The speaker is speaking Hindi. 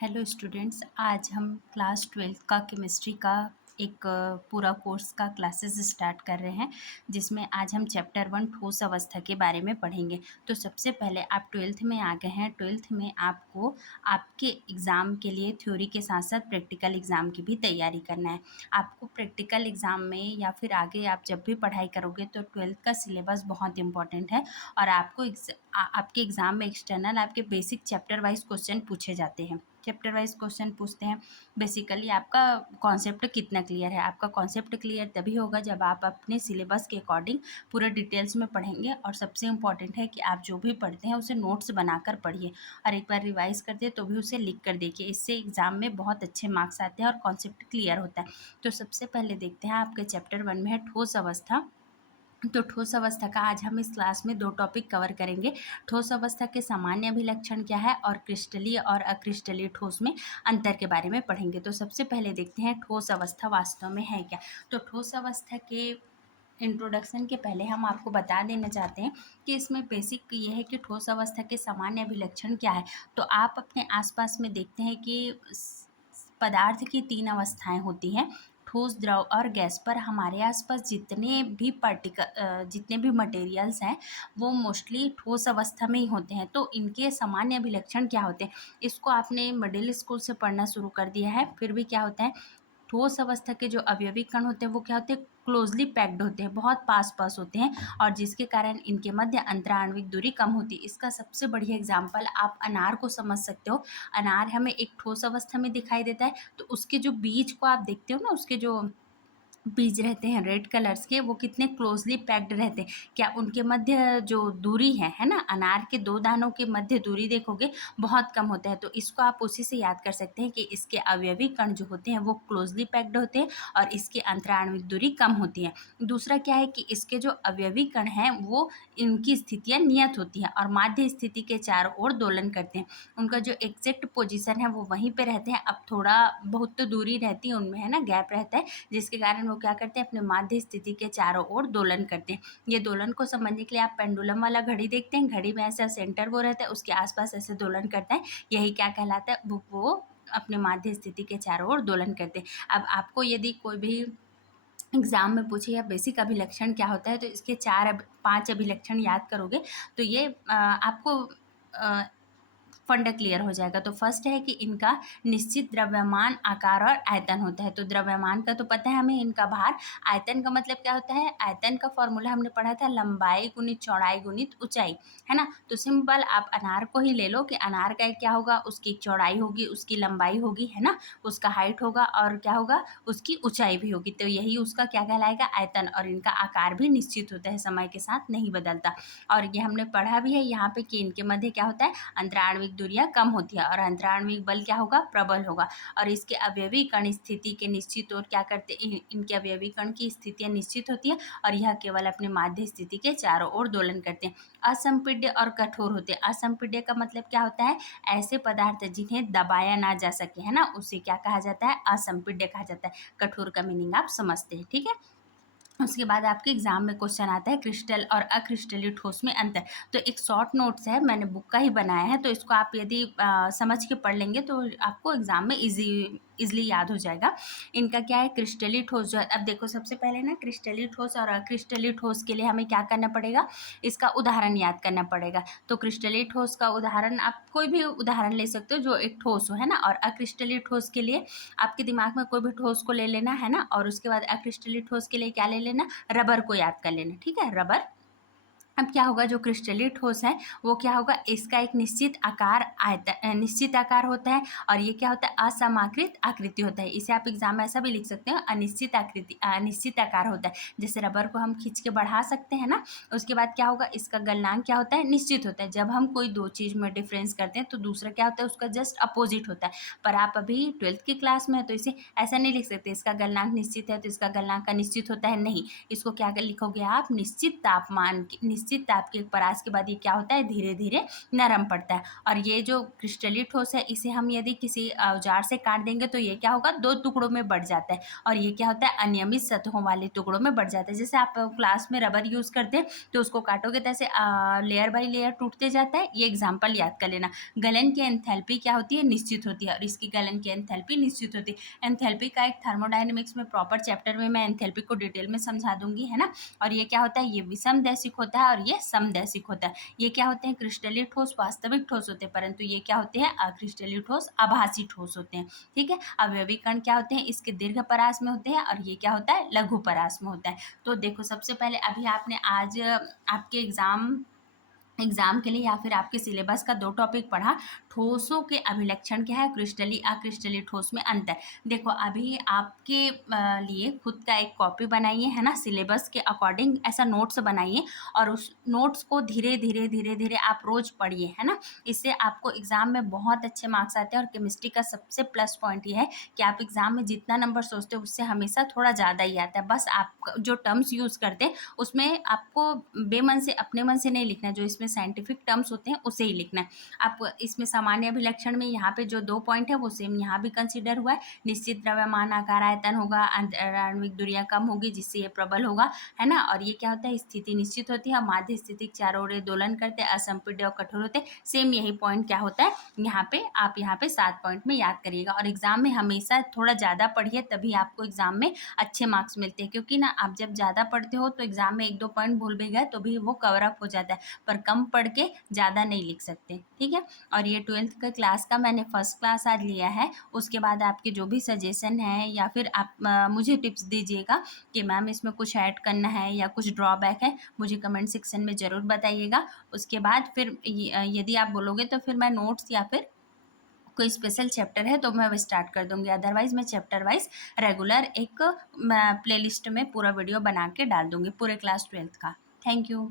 हेलो स्टूडेंट्स, आज हम क्लास 12 का केमिस्ट्री का एक पूरा कोर्स का क्लासेस स्टार्ट कर रहे हैं, जिसमें आज हम चैप्टर 1 ठोस अवस्था के बारे में पढ़ेंगे। तो सबसे पहले आप 12th में आ गए हैं। 12th में आपको आपके एग्ज़ाम के लिए थ्योरी के साथ साथ प्रैक्टिकल एग्ज़ाम की भी तैयारी करना है। आपको प्रैक्टिकल एग्ज़ाम में या फिर आगे आप जब भी पढ़ाई करोगे तो 12th का सिलेबस बहुत इंपॉर्टेंट है और आपको आपके एग्ज़ाम में एक्सटर्नल आपके बेसिक चैप्टर वाइज क्वेश्चन पूछे जाते हैं। चैप्टर वाइज क्वेश्चन पूछते हैं। बेसिकली आपका कॉन्सेप्ट कितना क्लियर है। आपका कॉन्सेप्ट क्लियर तभी होगा जब आप अपने सिलेबस के अकॉर्डिंग पूरे डिटेल्स में पढ़ेंगे। और सबसे इम्पॉर्टेंट है कि आप जो भी पढ़ते हैं उसे नोट्स बनाकर पढ़िए और एक बार रिवाइज कर दे तो भी उसे लिख कर देखिए। इससे एग्ज़ाम में बहुत अच्छे मार्क्स आते हैं और कॉन्सेप्ट क्लियर होता है। तो सबसे पहले देखते हैं, आपके चैप्टर 1 में है ठोस अवस्था। तो ठोस अवस्था का आज हम इस क्लास में 2 टॉपिक कवर करेंगे। ठोस अवस्था के सामान्य अभिलक्षण क्या है और क्रिस्टलीय और अक्रिस्टलीय ठोस में अंतर के बारे में पढ़ेंगे। तो सबसे पहले देखते हैं ठोस अवस्था वास्तव में है क्या। तो ठोस अवस्था के इंट्रोडक्शन के पहले हम आपको बता देना चाहते हैं कि इसमें बेसिक ये है कि ठोस अवस्था के सामान्य अभिलक्षण क्या है। तो आप अपने आसपास में देखते हैं कि पदार्थ की 3 अवस्थाएं होती हैं, ठोस, द्रव और गैस। पर हमारे आसपास जितने भी मटेरियल्स हैं वो मोस्टली ठोस अवस्था में ही होते हैं। तो इनके सामान्य अभिलक्षण क्या होते हैं, इसको आपने मिडिल स्कूल से पढ़ना शुरू कर दिया है। फिर भी क्या होता है, ठोस अवस्था के जो अवयवी कण होते हैं वो क्या होते हैं, क्लोजली पैक्ड होते हैं, बहुत पास पास होते हैं और जिसके कारण इनके मध्य अंतराण्विक दूरी कम होती है। इसका सबसे बढ़िया एग्जाम्पल आप अनार को समझ सकते हो। अनार हमें एक ठोस अवस्था में दिखाई देता है, तो उसके जो बीज को आप देखते हो ना, उसके जो बीज रहते हैं रेड कलर्स के, वो कितने क्लोजली पैक्ड रहते हैं। क्या उनके मध्य जो दूरी है ना, अनार के 2 दानों के मध्य दूरी देखोगे बहुत कम होता है। तो इसको आप उसी से याद कर सकते हैं कि इसके अवयवी कण जो होते हैं वो क्लोजली पैक्ड होते हैं और इसकी अंतराण्विक दूरी कम होती है। दूसरा क्या है कि इसके जो अवयवी कण हैं वो इनकी स्थितियाँ नियत होती हैं और माध्य स्थिति के चारों ओर दोलन करते हैं। उनका जो एग्जैक्ट पोजीशन है वो वहीं पे रहते हैं। अब थोड़ा बहुत तो दूरी रहती है उनमें, है ना, गैप रहता है, जिसके कारण वो क्या करते हैं, अपने माध्य स्थिति के चारों ओर दोलन करते हैं। ये दोलन को समझने के लिए आप पेंडुलम वाला घड़ी देखते हैं, घड़ी में ऐसा सेंटर वो रहता है, उसके आसपास ऐसे दोलन करता है, यही क्या कहलाता है, वो अपने माध्य स्थिति के चारों ओर दोलन करते हैं। अब आपको यदि कोई भी एग्जाम में पूछे या बेसिक अभिलक्षण क्या होता है तो इसके 5 अभिलक्षण याद करोगे तो ये आपको फंड क्लियर हो जाएगा। तो फर्स्ट है कि इनका निश्चित द्रव्यमान, आकार और आयतन होता है। तो द्रव्यमान का तो पता है हमें, इनका भार। आयतन का मतलब क्या होता है, आयतन का फॉर्मूला हमने पढ़ा था, लंबाई गुणित चौड़ाई गुणित ऊंचाई, है ना। तो सिंपल आप अनार को ही ले लो कि अनार का क्या होगा, उसकी चौड़ाई होगी, उसकी लंबाई होगी, है ना, उसका हाइट होगा और क्या होगा, उसकी ऊंचाई भी होगी। तो यही उसका क्या कहलाएगा, आयतन। और इनका आकार भी निश्चित होता है, समय के साथ नहीं बदलता। और ये हमने पढ़ा भी है यहाँ पे कि इनके मध्य क्या होता है, अंतराण्विक दूरियां कम होती है और अंतराण्विक बल क्या होगा, प्रबल होगा। और इसके अवयवी कण स्थिति के निश्चित और क्या करते, इनके अवयवी कण की स्थितियां निश्चित होती है और यह केवल अपने माध्य स्थिति के चारों ओर दोलन करते हैं। असंपीड्य और कठोर होते हैं। असंपीड्य का मतलब क्या होता है, ऐसे पदार्थ जिन्हें दबाया ना जा सके, है ना, उसे क्या कहा जाता है, असंपीड्य कहा जाता है। कठोर का मीनिंग आप समझते हैं, ठीक है। उसके बाद आपके एग्जाम में क्वेश्चन आता है क्रिस्टल और अक्रिस्टलीय ठोस में अंतर। तो एक शॉर्ट नोट्स है, मैंने बुक का ही बनाया है, तो इसको आप यदि समझ के पढ़ लेंगे तो आपको एग्जाम में इजीली याद हो जाएगा। इनका क्या है, क्रिस्टलीय ठोस जो है, अब देखो सबसे पहले ना क्रिस्टलीय ठोस और अक्रिस्टलीय ठोस के लिए हमें क्या करना पड़ेगा, इसका उदाहरण याद करना पड़ेगा। तो क्रिस्टलीय ठोस का उदाहरण आप कोई भी उदाहरण ले सकते हो जो एक ठोस हो, है ना। और अक्रिस्टलीय ठोस के लिए आपके दिमाग में कोई भी ठोस को ले लेना, है ना। और उसके बाद अक्रिस्टलीय ठोस के लिए क्या ले लेना, रबर को याद कर लेना, ठीक है, रबर। अब क्या होगा, जो क्रिस्टलीय ठोस है वो क्या होगा, इसका एक निश्चित आकार, निश्चित आकार होता है और ये क्या होता है, असमाकृत आकृति होता है। इसे आप एग्जाम में ऐसा भी लिख सकते हो, अनिश्चित आकृति, अनिश्चित आकार होता है। जैसे रबर को हम खींच के बढ़ा सकते हैं ना। उसके बाद क्या होगा, इसका गलनांक क्या होता है, निश्चित होता है। जब हम कोई 2 चीज में डिफरेंस करते हैं तो दूसरा क्या होता है, उसका जस्ट अपोजिट होता है। पर आप अभी 12th की क्लास में है तो इसे ऐसा नहीं लिख सकते, इसका गलनांक निश्चित है तो इसका गलनांक अनिश्चित होता है, नहीं। इसको क्या लिखोगे आप, निश्चित तापमान, निश्चित निश्चित ताप के परास के बाद ये क्या होता है, धीरे धीरे नरम पड़ता है। और ये जो क्रिस्टलीय ठोस है, इसे हम यदि किसी औजार से काट देंगे तो ये क्या होगा, 2 टुकड़ों में बढ़ जाता है। और ये क्या होता है, अनियमित सतहों वाले टुकड़ों में बढ़ जाता है। जैसे आप क्लास में रबर यूज़ करते हैं तो उसको काटोगे तो ऐसे लेयर बाय लेयर टूटते जाता है। ये एग्जाम्पल याद कर लेना। गलन की एंथैल्पी क्या होती है, निश्चित होती है, और इसकी गलन की एंथैल्पी निश्चित होती है। एंथैल्पी का एक थर्मोडायनेमिक्स में प्रॉपर चैप्टर में मैं एंथैल्पी को डिटेल में समझा दूंगी, है ना। और ये क्या होता है, ये विषमदैशिक होता है और ये समदैशिक होता है। ये क्या होते हैं, क्रिस्टलीय ठोस वास्तविक ठोस होते हैं, परंतु ये क्या होते हैं, अक्रिस्टलीय ठोस आभासी ठोस होते हैं। ठीक है। अवयवी कण क्या होते हैं, इसके दीर्घ परास में होते हैं, और ये क्या होता है, लघु परास में होता है। तो देखो, सबसे पहले अभी आपने आज आपके एग्जाम के लिए या फिर आपके सिलेबस का 2 टॉपिक पढ़ा। ठोसों के अभिलक्षण क्या है, क्रिस्टलीय अक्रिस्टलीय ठोस में अंतर। देखो, अभी आपके लिए खुद का एक कॉपी बनाइए, है ना, सिलेबस के अकॉर्डिंग ऐसा नोट्स बनाइए, और उस नोट्स को धीरे धीरे धीरे धीरे आप रोज पढ़िए, है ना। इससे आपको एग्जाम में बहुत अच्छे मार्क्स आते हैं। और केमिस्ट्री का सबसे प्लस पॉइंट ये है कि आप एग्जाम में जितना नंबर सोचते हो उससे हमेशा थोड़ा ज़्यादा ही आता है। बस आप जो टर्म्स यूज़ करते हैं उसमें आपको बेमन से, अपने मन से नहीं लिखना है। जो इसमें साइंटिफिक टर्म्स होते हैं उसे ही लिखना है। आप इसमें सामान्य अभिलक्षण में यहाँ पे जो 2 पॉइंट है वो सेम यहाँ भी कंसीडर हुआ है। निश्चित द्रव्यमान आकार आयतन होगा, आणविक दूरियां कम होगी जिससे ये प्रबल होगा, है ना। और ये क्या होता है, स्थिति निश्चित होती है, माध्य स्थिति चारों ओर दोलन करते हैं, असंपीड्य और कठोर होते हैं। सेम यही पॉइंट क्या होता है यहाँ पे, आप यहाँ पे 7 पॉइंट में याद करिएगा। और एग्जाम में हमेशा थोड़ा ज़्यादा पढ़िए, तभी आपको एग्जाम में अच्छे मार्क्स मिलते हैं। क्योंकि ना आप जब ज़्यादा पढ़ते हो तो एग्जाम में 1-2 पॉइंट भूल भी गए तो भी वो कवर अप हो जाता है, पर कम पढ़ के ज़्यादा नहीं लिख सकते। ठीक है। और ये 12th का क्लास का मैंने फर्स्ट क्लास आज लिया है। उसके बाद आपके जो भी सजेशन है या फिर आप मुझे टिप्स दीजिएगा कि मैम इसमें कुछ ऐड करना है या कुछ ड्रॉबैक है, मुझे कमेंट सेक्शन में ज़रूर बताइएगा। उसके बाद फिर यदि आप बोलोगे तो फिर मैं नोट्स या फिर कोई स्पेशल चैप्टर है तो मैं वो स्टार्ट कर दूंगी। अदरवाइज मैं चैप्टर वाइज रेगुलर एक प्लेलिस्ट में पूरा वीडियो बना के डाल दूंगी पूरे क्लास 12th का। Thank you.